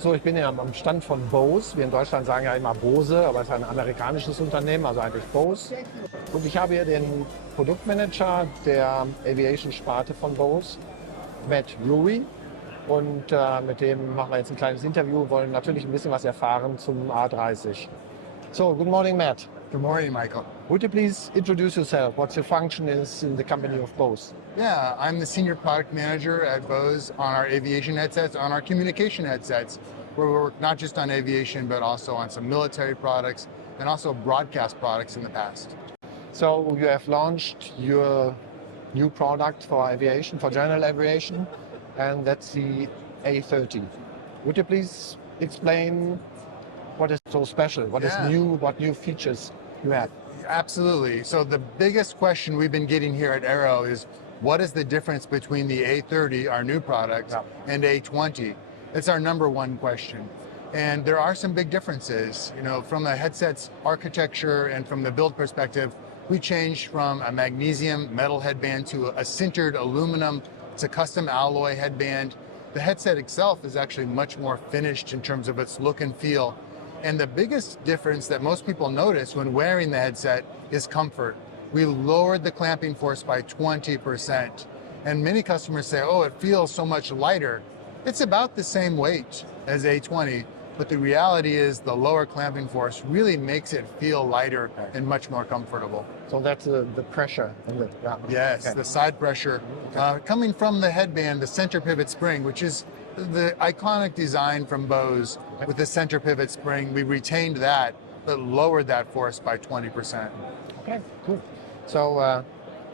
So, ich bin ja am Stand von BOSE. Wir in Deutschland sagen ja immer BOSE, aber es ist ein amerikanisches Unternehmen, also eigentlich BOSE. Und ich habe hier den Produktmanager der Aviation-Sparte von BOSE, Matt Ruwe. Und mit dem machen wir jetzt ein kleines Interview, wollen natürlich ein bisschen was erfahren zum A30. So, good morning, Matt. Good morning, Michael. Would you please introduce yourself? What's your function is in the company of BOSE? Yeah, I'm the Senior Product Manager at BOSE on our aviation headsets, on our communication headsets, where we work not just on aviation, but also on some military products and also broadcast products in the past. So you have launched your new product for aviation, for general aviation, and that's the A30. Would you please explain what is so special, what is new, what new features you have? Absolutely. So the biggest question we've been getting here at AERO is, what is the difference between the A30, our new product, and A20? It's our number one question. And there are some big differences. You know, from the headset's architecture and from the build perspective, we changed from a magnesium metal headband to a sintered aluminum. It's a custom alloy headband. The headset itself is actually much more finished in terms of its look and feel. And the biggest difference that most people notice when wearing the headset is comfort. We lowered the clamping force by 20%. And many customers say, oh, it feels so much lighter. It's about the same weight as A20, but the reality is the lower clamping force really makes it feel lighter and much more comfortable. So that's the pressure. Yes, the side pressure. Coming from the headband, the center pivot spring, which is the iconic design from BOSE with the center pivot spring. We retained that, but lowered that force by 20%. Okay, cool. So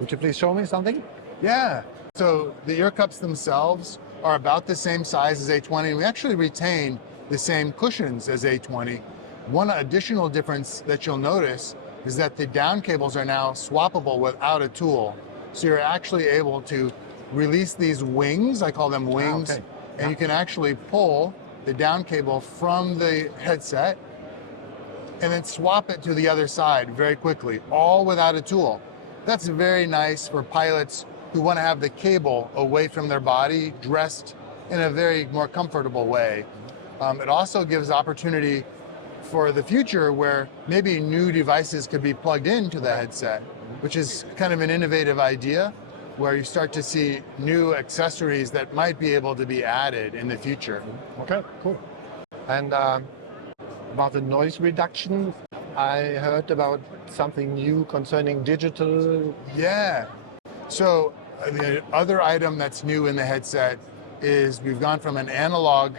would you please show me something? Yeah. So the ear cups themselves are about the same size as A20, and we actually retain the same cushions as A20. One additional difference that you'll notice is that the down cables are now swappable without a tool. So you're actually able to release these wings, I call them wings, and you can actually pull the down cable from the headset and then swap it to the other side very quickly, all without a tool. That's very nice for pilots who want to have the cable away from their body, dressed in a very more comfortable way. It also gives opportunity for the future where maybe new devices could be plugged into the headset, which is kind of an innovative idea where you start to see new accessories that might be able to be added in the future. Okay, cool. And about the noise reduction, I heard about something new concerning digital. Yeah. So the other item that's new in the headset is we've gone from an analog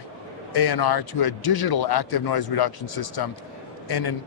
ANR to a digital active noise reduction system. And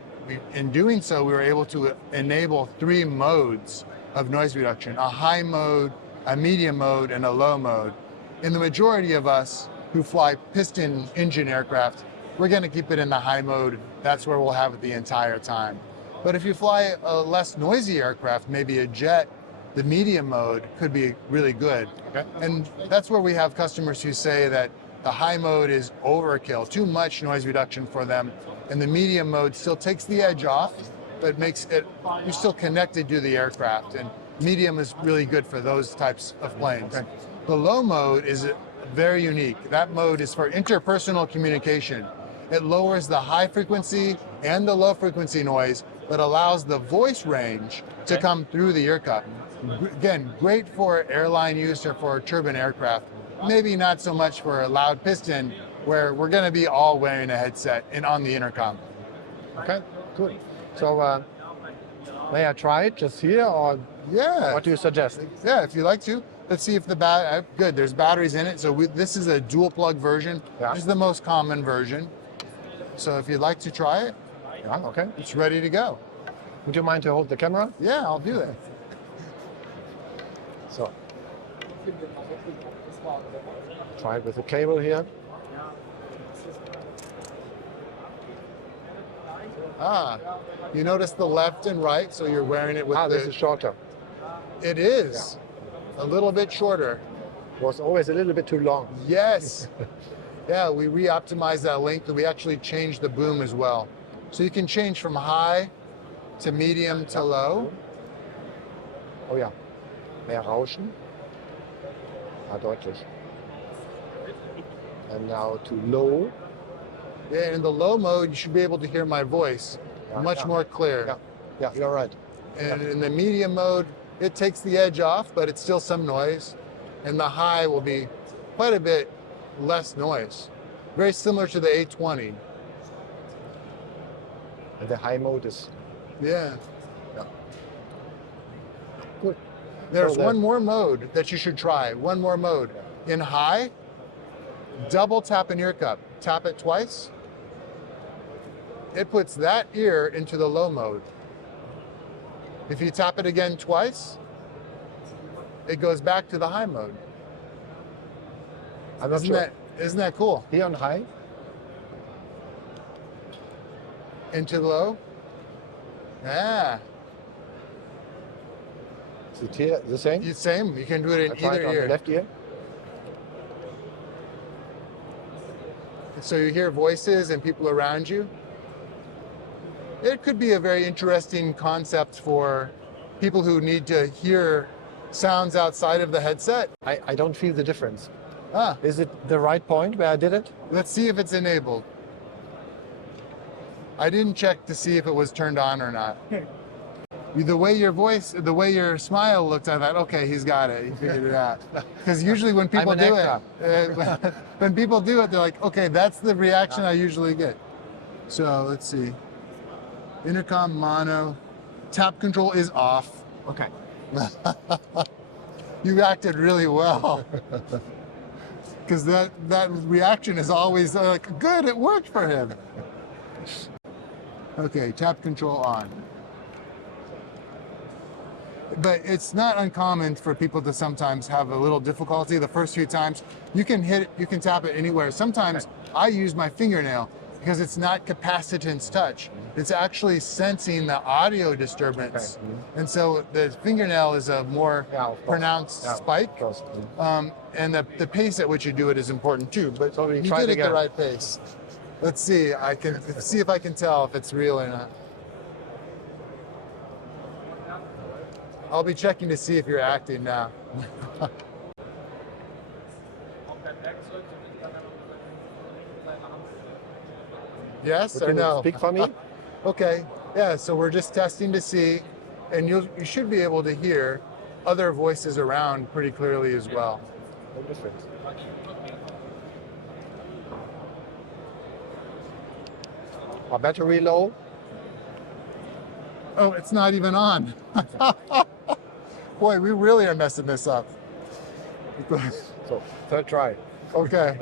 in doing so, we were able to enable 3 modes of noise reduction: a high mode, a medium mode, and a low mode. And the majority of us who fly piston engine aircraft, we're going to keep it in the high mode. That's where we'll have it the entire time. But if you fly a less noisy aircraft, maybe a jet, the medium mode could be really good. Okay. And that's where we have customers who say that the high mode is overkill, too much noise reduction for them, and the medium mode still takes the edge off, but makes it, you're still connected to the aircraft, and medium is really good for those types of planes. Okay. The low mode is very unique. That mode is for interpersonal communication. It lowers the high frequency and the low frequency noise, but allows the voice range to come through the ear cup. Again, great for airline use or for turbine aircraft. Maybe not so much for a loud piston, where we're going to be all wearing a headset and on the intercom. Okay, good. So may I try it just here, or what do you suggest? Yeah, if you like to. Let's see if the good. There's batteries in it. So this is a dual plug version. This is the most common version. So if you'd like to try it, okay, it's ready to go. Would you mind to hold the camera? Yeah, I'll do that. So try it with the cable here. You notice the left and right, so you're wearing it with this is shorter. It is. A little bit shorter. It was always a little bit too long. Yes. Yeah, we re-optimized that length, and we actually changed the boom as well. So you can change from high to medium to low. Oh ja, mehr Rauschen. Deutlich. And now to low. In the low mode, you should be able to hear my voice much more clear. Yeah, you're right. And in the medium mode, it takes the edge off, but it's still some noise. And the high will be quite a bit less noise. Very similar to the A20. And the high mode is Yeah. good. There's So one more mode that you should try. One more mode. In high, double tap an ear cup. Tap it twice. It puts that ear into the low mode. If you tap it again twice, it goes back to the high mode. I'm not sure. Isn't that cool? Here on high. Into low. Yeah. Is it here the same? It's same. You can do it in I try either it on ear. the left ear. So you hear voices and people around you. It could be a very interesting concept for people who need to hear sounds outside of the headset. I don't feel the difference. Ah, Is it the right point where I did it? let's see if it's enabled. I didn't check to see if it was turned on or not. The way your smile looked, I thought, okay, he's got it. He figured it out. Because usually when people I'm an do it, when people do it, they're like, okay, that's the reaction I usually get. So let's see. Intercom mono. Tap control is off. Okay. You acted really well. Because that reaction is always like, good, it worked for him. Okay, tap control on. But it's not uncommon for people to sometimes have a little difficulty the first few times. You can tap it anywhere. Sometimes I use my fingernail because it's not capacitance touch. It's actually sensing the audio disturbance. And so the fingernail is a more pronounced spike. And the pace at which you do it is important too. But So we you try did it it the again. right pace. Let's see. I can see if I can tell if it's real or not. I'll be checking to see if you're acting now. Yes Would or you no? speak for me? Okay. Yeah. So we're just testing to see, and you should be able to hear other voices around pretty clearly as well. No difference. Our battery low. Oh, it's not even on. Boy, we really are messing this up. So third try. Okay.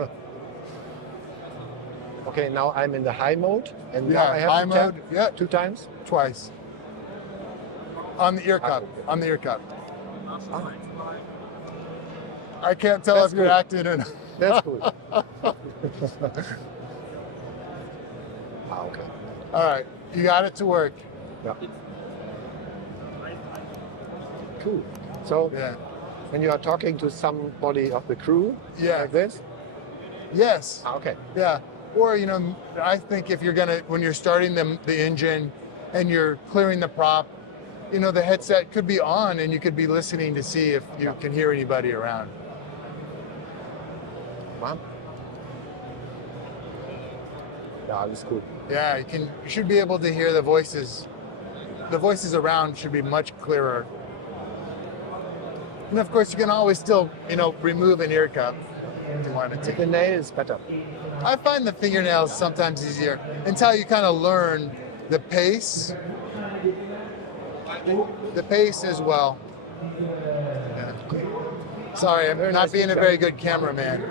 Okay, now I'm in the high mode, and now Yeah, I have high to tap mode. Yeah, 2 times. twice. On the ear cup. Okay. On the ear cup. Ah, I can't tell That's if you're good. acting or not. that's good. Okay. All right, you got it to work. Yeah. Cool. So Yeah. when you are talking to somebody of the crew, Yeah. like this. Yes. Okay. Yeah. Or, I think if you're when you're starting the engine and you're clearing the prop, the headset could be on and you could be listening to see if you can hear anybody around. Wow. Ja, alles gut. Yeah, you should be able to hear the voices. The voices around should be much clearer. And of course, you can always still, remove an ear cup if you wanted to. The nail is better. I find the fingernails sometimes easier until you kind of learn the pace. The pace as well. Yeah. Sorry, I'm Very not nice being a feedback. very good cameraman.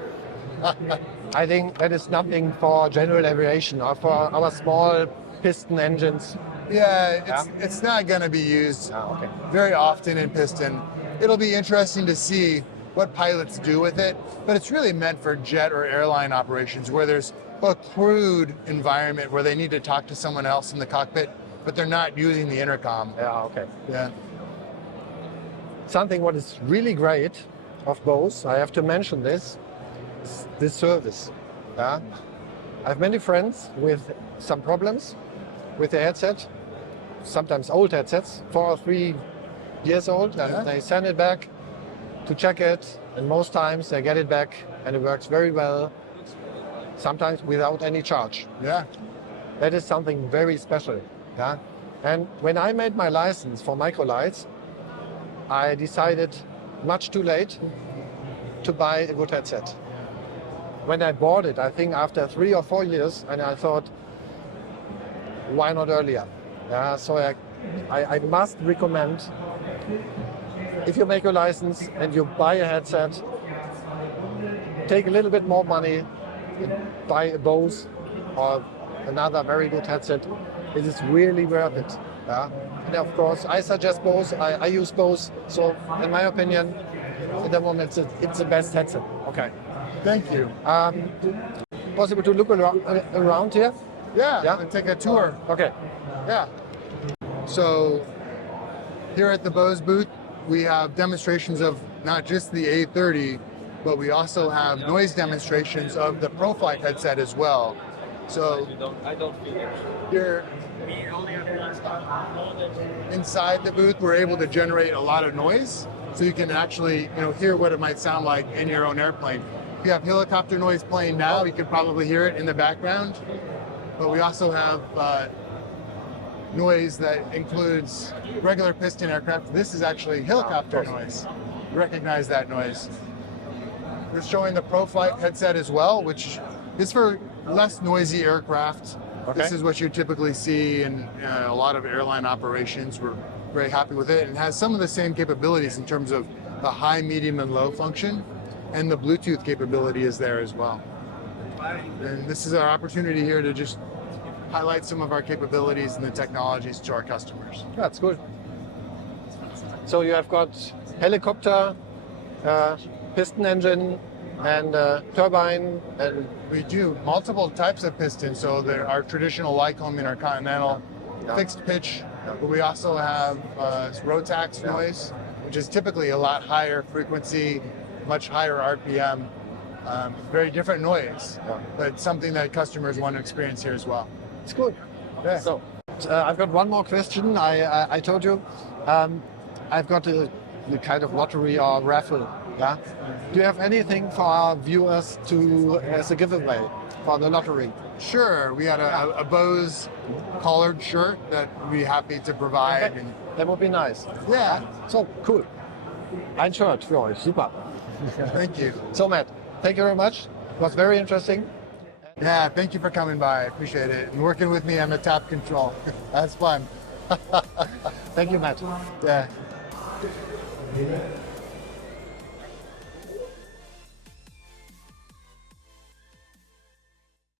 I think that is nothing for general aviation or for our small piston engines. Yeah, it's not going to be used Ah, okay. very often in piston. It'll be interesting to see what pilots do with it, but it's really meant for jet or airline operations where there's a crewed environment where they need to talk to someone else in the cockpit, but they're not using the intercom. Yeah, okay. Yeah. Something what is really great of BOSE, I have to mention this, is this service. Yeah? I have many friends with some problems with the headset, sometimes old headsets, 4 or 3 years old, and Yeah. they send it back to check it, and most times they get it back and it works very well. sometimes without any charge. Yeah. That is something very special. Yeah. And when I made my license for microlights, I decided much too late to buy a good headset. When I bought it, I think after 3 or 4 years, and I thought, why not earlier? Yeah, so I must recommend, if you make a license and you buy a headset, take a little bit more money, buy a BOSE or another very good headset. It is really worth it. Yeah? And of course, I suggest BOSE. I use BOSE. So in my opinion, at the moment, it's the best headset. Okay. Thank you. Possible to look around here? Yeah. And take a tour. Okay. Yeah. So here at the BOSE booth, we have demonstrations of not just the A30, but we also have noise demonstrations of the ProFlight headset as well. So here inside the booth, we're able to generate a lot of noise, so you can actually, hear what it might sound like in your own airplane. If you have helicopter noise playing now, you could probably hear it in the background. But we also have noise that includes regular piston aircraft. This is actually helicopter noise. Recognize that noise. We're showing the ProFlight headset as well, which is for less noisy aircraft. Okay. This is what you typically see in a lot of airline operations. We're very happy with it, and has some of the same capabilities in terms of the high, medium, and low function, and the Bluetooth capability is there as well. And this is our opportunity here to just highlight some of our capabilities and the technologies to our customers. That's good. So you have got helicopter, piston engine, and turbine, and we do multiple types of pistons. So there are traditional Lycoming or Continental fixed pitch, but we also have Rotax noise, which is typically a lot higher frequency, much higher RPM, very different noise, but something that customers want to experience here as well. It's good. Yeah. So I've got one more question. I told you I've got the kind of lottery or raffle. Yeah. Do you have anything for our viewers as a giveaway for the lottery? Sure. We had a BOSE collared shirt that we'd be happy to provide. Okay. That would be nice. Yeah. So cool. Ein Shirt für euch. Super. Thank you. So Matt, thank you very much. It was very interesting. Yeah, thank you for coming by. I appreciate it. And working with me on the top control. That's fun. Thank you, Matt. Yeah.